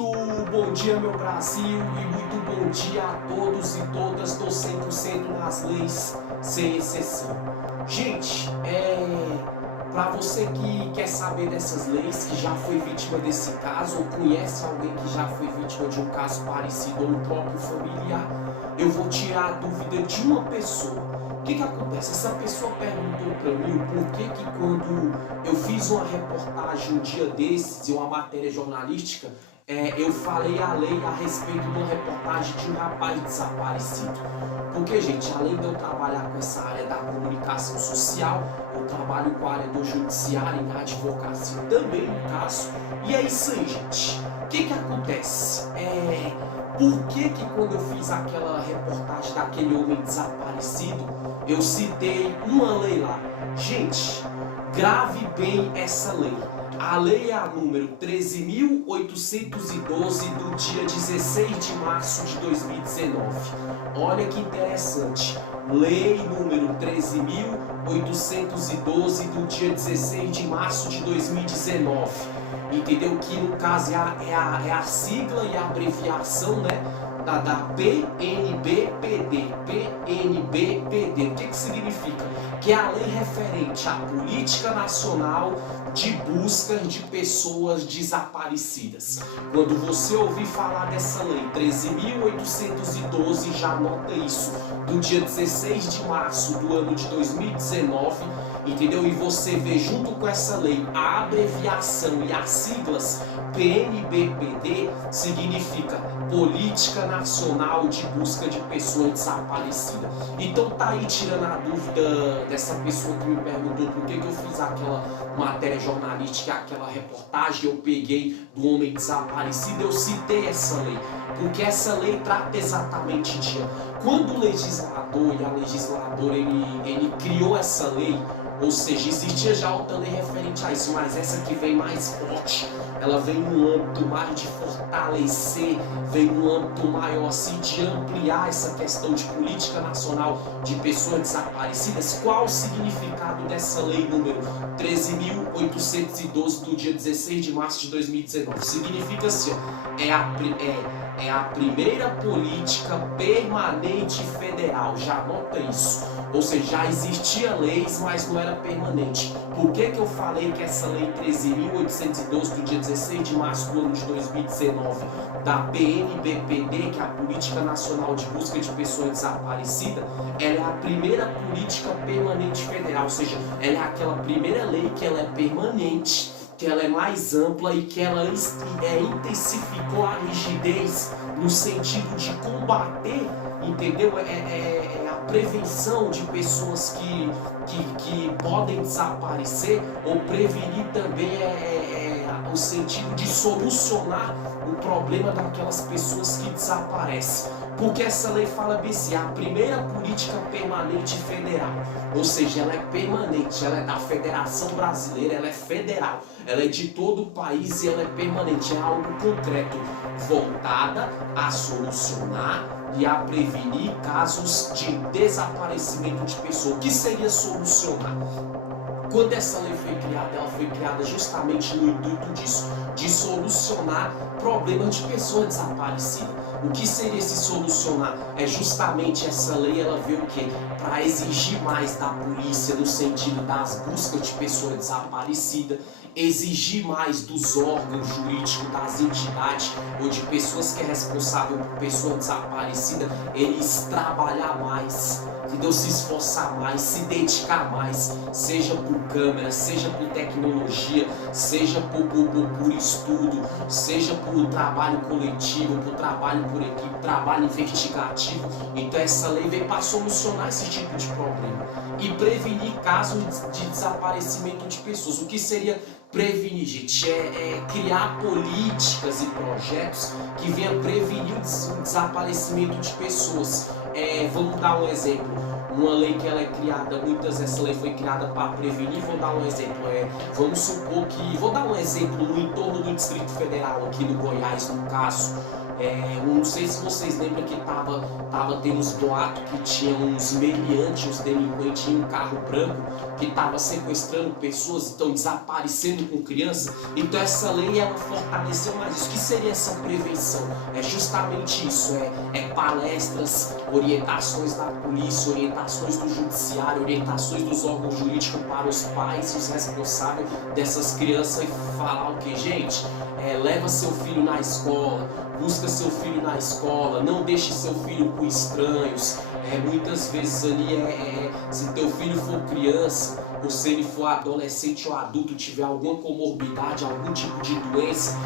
Muito bom dia, meu Brasil, e muito bom dia a todos e todas do 100% nas leis, sem exceção. Gente, para você que quer saber dessas leis, que já foi vítima desse caso, ou conhece alguém que já foi vítima de um caso parecido, ou um próprio familiar, eu vou tirar a dúvida de uma pessoa. O que acontece? Essa pessoa perguntou para mim o porquê que quando eu fiz uma reportagem um dia desses, uma matéria jornalística, eu falei a lei a respeito de uma reportagem de um rapaz desaparecido. Porque, gente, além de eu trabalhar com essa área da comunicação social, eu trabalho com a área do judiciário e da advocacia também, no caso. E é isso aí, gente. O que acontece? Por que quando eu fiz aquela reportagem daquele homem desaparecido, eu citei uma lei lá? Gente, grave bem essa lei. A lei é a número 13.812 do dia 16 de março de 2019. Olha que interessante. Lei número 13.812 do dia 16 de março de 2019. Entendeu? Que no caso é a sigla e a abreviação, né? Da PNBPD. PNBPD. O que significa? Que é a lei referente à Política Nacional de Busca de Pessoas Desaparecidas. Quando você ouvir falar dessa lei 13.812, já anota isso, do dia 16 de março do ano de 2019, entendeu? E você vê junto com essa lei a abreviação e as siglas PNBPD, significa Política Nacional de Busca de Pessoas Desaparecidas. Então tá aí tirando a dúvida dessa pessoa que me perguntou por que eu fiz aquela matéria jornalística, aquela reportagem, eu peguei do homem desaparecido, eu citei essa lei, porque essa lei trata exatamente de quando o legislador e a legisladora ele criou essa lei. Ou seja, existia já outra lei referente a isso, mas essa que vem mais forte, ela vem no âmbito mais de fortalecer, vem no âmbito maior assim de ampliar essa questão de política nacional de pessoas desaparecidas. Qual o significado dessa lei número 13.812 do dia 16 de março de 2019? Significa assim, é a primeira política permanente federal, já anota isso. Ou seja, já existia leis, mas não era permanente. Por que eu falei que essa lei 13.812 do dia 16 de março do ano de 2019 da PNBPD, que é a Política Nacional de Busca de Pessoas Desaparecidas, ela é a primeira política permanente federal, ou seja, ela é aquela primeira lei que ela é permanente, que ela é mais ampla e que ela intensificou a rigidez no sentido de combater, entendeu? A prevenção de pessoas que podem desaparecer, ou prevenir também o sentido de solucionar o problema daquelas pessoas que desaparecem. Porque essa lei fala bem assim, a primeira política permanente federal, ou seja, ela é permanente, ela é da Federação Brasileira, ela é federal, ela é de todo o país e ela é permanente, é algo concreto, voltada a solucionar e a prevenir casos de desaparecimento de pessoa. O que seria solucionar? Quando essa lei foi criada, ela foi criada justamente no intuito disso, de solucionar problemas de pessoas desaparecidas. O que seria esse solucionar? É justamente essa lei, ela vê o quê? Para exigir mais da polícia no sentido das buscas de pessoas desaparecidas, exigir mais dos órgãos jurídicos, das entidades ou de pessoas que é responsável por pessoa desaparecida, eles trabalhar mais, entendeu? Se esforçar mais, se dedicar mais, seja por câmera, seja por tecnologia, seja por estudo, seja por trabalho coletivo, por trabalho por equipe, trabalho investigativo. Então essa lei veio para solucionar esse tipo de problema e prevenir casos de desaparecimento de pessoas. O que seria prevenir, gente? Criar políticas e projetos que venham prevenir o desaparecimento de pessoas. vamos dar um exemplo, uma lei que ela é criada, essa lei foi criada para prevenir, vou dar um exemplo, vamos supor que, vou dar um exemplo no entorno do Distrito Federal, aqui no Goiás, no caso, não sei se vocês lembram que tava tendo uns boatos que tinha uns meliantes, uns delinquentes em um carro branco que tava sequestrando pessoas, então desaparecendo com crianças. Então essa lei ela fortaleceu mais isso. O que seria essa prevenção? É justamente isso, palestras, orientações da polícia, orientações do judiciário, orientações dos órgãos jurídicos para os pais e os responsáveis dessas crianças e falar o que, gente? Leva seu filho na escola, busca seu filho na escola, não deixe seu filho com estranhos. Muitas vezes ali se teu filho for criança, ou se ele for adolescente ou adulto, tiver alguma comorbidade, algum tipo de doença,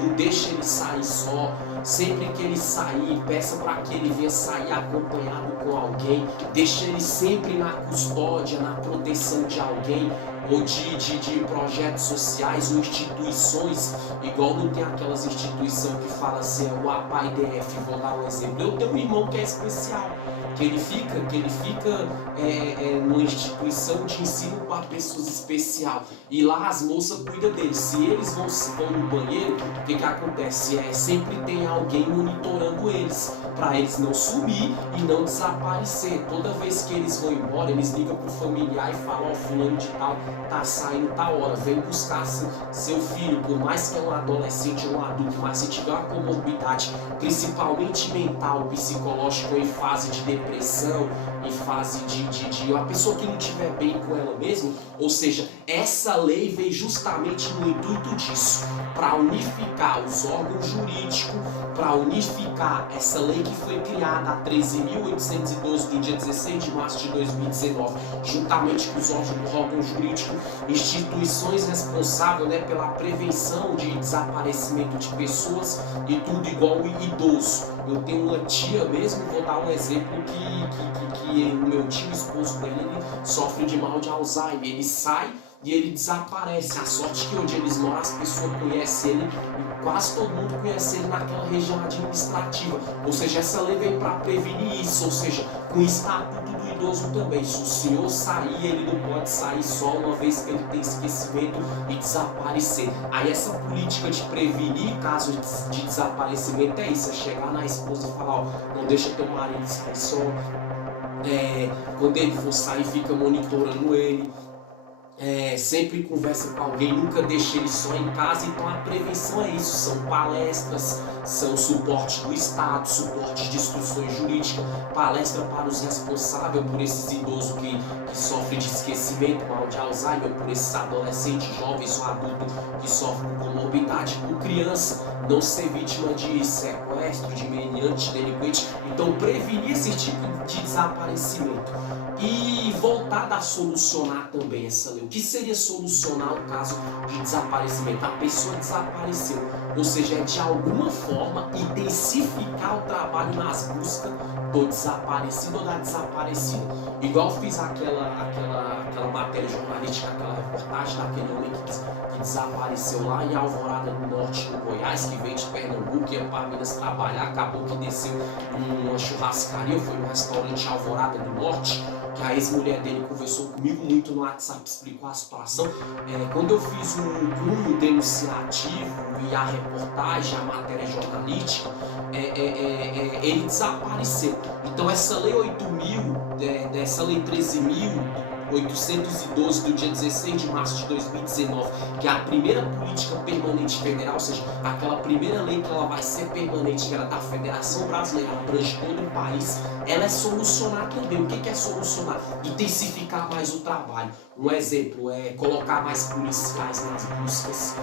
não deixe ele sair só. Sempre que ele sair, peça para que ele venha sair acompanhado com alguém. Deixe ele sempre na custódia, na proteção de alguém, ou de projetos sociais ou instituições, igual não tem aquelas instituições que falam assim, o APAIDF, vou dar um exemplo. Eu tenho um irmão que é especial, que ele fica numa instituição de ensino para pessoas especiais, e lá as moças cuidam deles. Se eles vão no banheiro, o que acontece? Sempre tem alguém monitorando eles, para eles não sumir e não desaparecer. Toda vez que eles vão embora, eles ligam pro familiar e falam, fulano de tal tá saindo tal hora, vem buscar seu filho, por mais que é um adolescente ou um adulto, mas se tiver uma comorbidade, principalmente mental, psicológica, ou em fase de depressão, em fase de uma pessoa que não estiver bem com ela mesma, ou seja, essa lei veio justamente no intuito disso, para unificar os órgãos jurídicos, para unificar essa lei que foi criada a 13.812 do dia 16 de março de 2019, juntamente com os órgãos jurídicos, instituições responsáveis, pela prevenção de desaparecimento de pessoas e tudo igual o idoso. Eu tenho uma tia mesmo, vou dar um exemplo que o meu tio, esposo dele, ele sofre de mal de Alzheimer. Ele sai e ele desaparece. A sorte que onde eles moram as pessoas conhecem ele, e quase todo mundo conhece ele naquela região administrativa. Ou seja, essa lei veio para prevenir isso, ou seja, com o estatuto do idoso também. Se o senhor sair, ele não pode sair só uma vez que ele tem esquecimento e desaparecer. Aí essa política de prevenir casos de desaparecimento é isso, é chegar na esposa e falar, não deixa teu marido sair só. Quando ele for sair, fica monitorando ele. Sempre conversa com alguém, nunca deixa ele só em casa. Então a prevenção é isso, são palestras, são suporte do Estado, suporte de instruções jurídicas, palestra para os responsáveis por esses idosos que sofrem de esquecimento, mal de Alzheimer, por esses adolescentes, jovens ou adultos que sofrem com comorbidade, por criança não ser vítima de sequestro, de meliante, de delinquente. Então prevenir esse tipo de desaparecimento e voltar a solucionar também essa lei. O que seria solucionar o caso de desaparecimento? A pessoa desapareceu, ou seja, de alguma forma intensificar o trabalho nas buscas do desaparecido ou da desaparecida. Igual fiz aquela matéria jornalística, aquela reportagem daquele homem que desapareceu lá em Alvorada do Norte, no Goiás, que veio de Pernambuco, ia para Minas trabalhar, acabou que desceu numa churrascaria, foi no restaurante Alvorada do Norte, que a ex-mulher dele conversou comigo muito no WhatsApp, explicou a situação. Quando eu fiz o cunho denunciativo e a reportagem, a matéria jornalística, ele desapareceu. Então essa lei 8.000, essa lei 13.812 do dia 16 de março de 2019, que é a primeira política permanente federal, ou seja, aquela primeira lei que ela vai ser permanente, que era da Federação Brasileira, abrange todo o país, ela é solucionar também. O que é solucionar? Intensificar mais o trabalho. Um exemplo é colocar mais policiais nas buscas,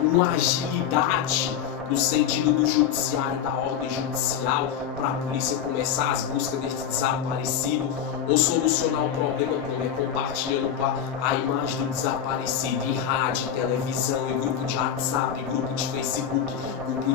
uma agilidade no sentido do judiciário, da ordem judicial, para a polícia começar as buscas desse desaparecido, ou solucionar o problema como compartilhando a imagem do desaparecido em rádio, televisão, em grupo de WhatsApp, grupo de Facebook, grupo de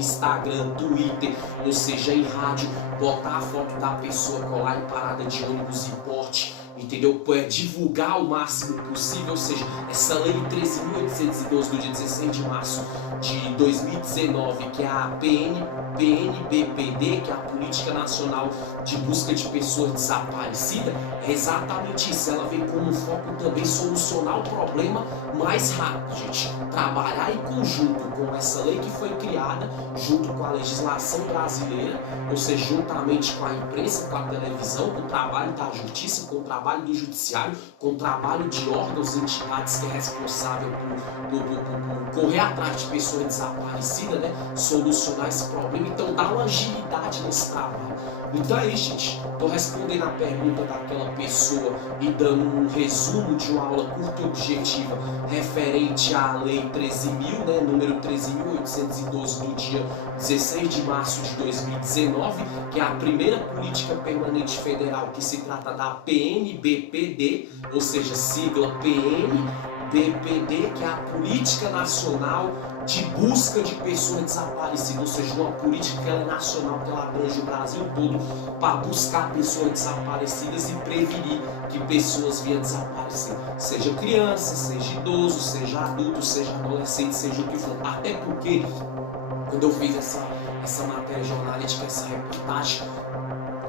Instagram, Twitter, ou seja, em rádio, botar a foto da pessoa, colar em parada de ônibus e porte, entendeu? Divulgar o máximo possível, ou seja, essa lei 13.812 do dia 16 de março de 2019, que é a PNBPD, que é a Política Nacional de Busca de Pessoas Desaparecidas, é exatamente isso. Ela vem como foco também solucionar o problema mais rápido, gente. Trabalhar em conjunto com essa lei que foi criada, junto com a legislação brasileira, ou seja, juntamente com a imprensa, com a televisão, com o trabalho da justiça, com o trabalho do judiciário, com o trabalho de órgãos e entidades que é responsável por correr atrás de pessoas desaparecidas, né? Solucionar esse problema. Então dá uma agilidade nesse trabalho. Então é isso, gente. Estou respondendo a pergunta daquela pessoa e dando um resumo de uma aula curta e objetiva referente à Lei 13.000, né, número 13.812 do dia 16 de março de 2019, que é a primeira política permanente federal, que se trata da PNBPD, ou seja, sigla PNBPD, que é a Política Nacional de Busca de Pessoas Desaparecidas, ou seja, uma política que ela é nacional, que ela abrange o Brasil todo para buscar pessoas desaparecidas e prevenir que pessoas venham desaparecer, seja criança, seja idoso, seja adulto, seja adolescente, seja o que for. Até porque quando eu fiz essa matéria jornalística, essa reportagem,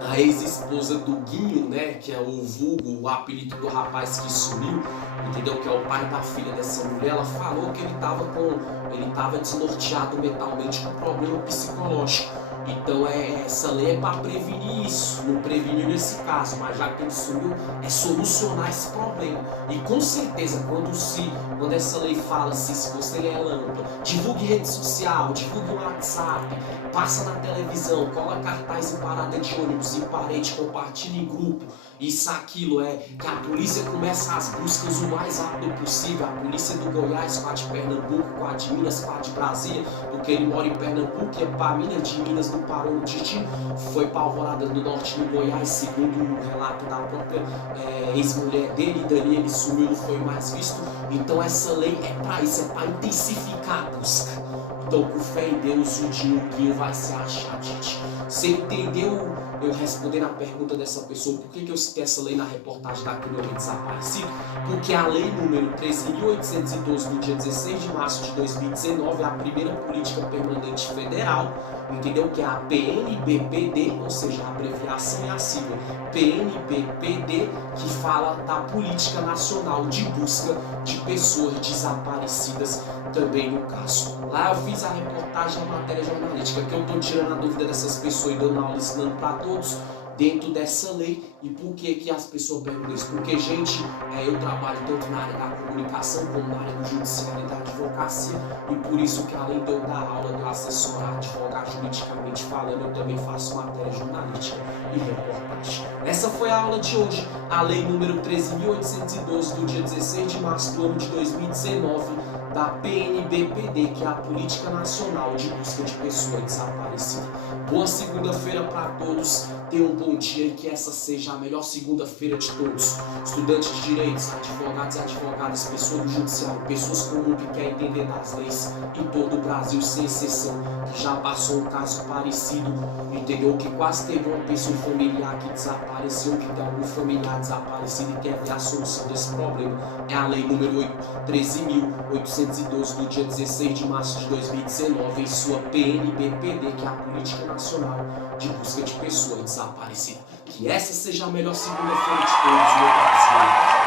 a ex-esposa do Guinho, né, que é o vulgo, o apelido do rapaz que sumiu, entendeu? Que é o pai da filha dessa mulher, ela falou que ele estava desnorteado mentalmente com problema psicológico. Então essa lei é para prevenir isso, não preveniu nesse caso, mas já que ele sumiu, é solucionar esse problema. E com certeza, quando essa lei fala assim, se você é ampla, divulgue rede social, divulgue o WhatsApp, passa na televisão, cola cartaz em parada de ônibus, em parede, compartilha em grupo, isso, aquilo, que a polícia começa as buscas o mais rápido possível, a polícia do Goiás com a de Pernambuco, com a de Minas, com a de Brasília, porque ele mora em Pernambuco, e é para Minas, de Minas não parou no destino, foi para Alvorada do Norte, no Goiás, segundo o relato da própria ex-mulher dele, dali ele sumiu, não foi mais visto. Então essa lei é para isso, é para intensificar a busca. Então, com fé em Deus, o Guinho vai se achar, gente. Você entendeu eu respondendo a pergunta dessa pessoa, por que eu citei essa lei na reportagem daquele homem desaparecido? Porque a lei número 13.812 do dia 16 de março de 2019 é a primeira política permanente federal, entendeu? Que é a PNBPD, ou seja, a abreviação e a sigla PNBPD, que fala da Política Nacional de Busca de Pessoas Desaparecidas, também no caso. Lá eu fiz a reportagem, a matéria jornalística, que eu estou tirando a dúvida dessas pessoas e dando aula ensinando para todos dentro dessa lei. E por que as pessoas perguntam isso? Porque, gente, eu trabalho tanto na área da comunicação como na área do judiciário e da advocacia, e por isso que além de eu dar aula, de eu assessorar, advogar juridicamente falando, eu também faço matéria jornalística e reportagem. Essa foi a aula de hoje, a lei número 13.812 do dia 16 de março do ano de 2019, da PNBPD, que é a Política Nacional de Busca de Pessoas Desaparecidas. Boa segunda-feira para todos, tenham um bom dia e que essa seja a melhor segunda-feira de todos. Estudantes de direitos, advogados e advogadas, pessoas do judiciário, pessoas comuns que querem entender das leis em todo o Brasil, sem exceção, que já passou um caso parecido, entendeu? Que quase teve uma pessoa familiar que desapareceu, que tem algum familiar desaparecido e quer ver a solução desse problema. É a lei número 13.812 do dia 16 de março de 2019, em sua PNBPD, que é a Política Nacional de Busca de Pessoas Desaparecidas. Que essa seja a melhor segunda-feira de todos, meu Brasil.